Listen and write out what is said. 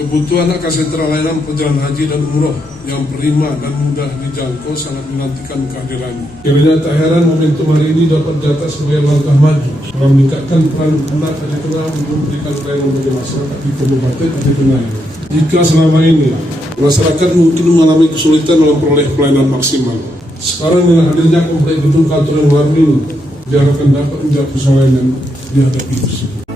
Kebutuhan akan sentra layanan perjalanan haji dan umroh yang prima dan mudah dijangkau sangat menantikan kehadirannya. Kiranya tak heran momentum hari ini dapat dicatat sebagai langkah maju dalam meningkatkan peran anak Aceh Tengah untuk memberikan pelayanan bagi masyarakat di Kabupaten Aceh Tengah ini. Jika selama ini masyarakat mungkin mengalami kesulitan dalam peroleh pelayanan maksimal, sekarang dengan hadirnya kompleks gedung kantor yang baru ini diharapkan dapat menjawab persoalan yang dihadapi tersebut.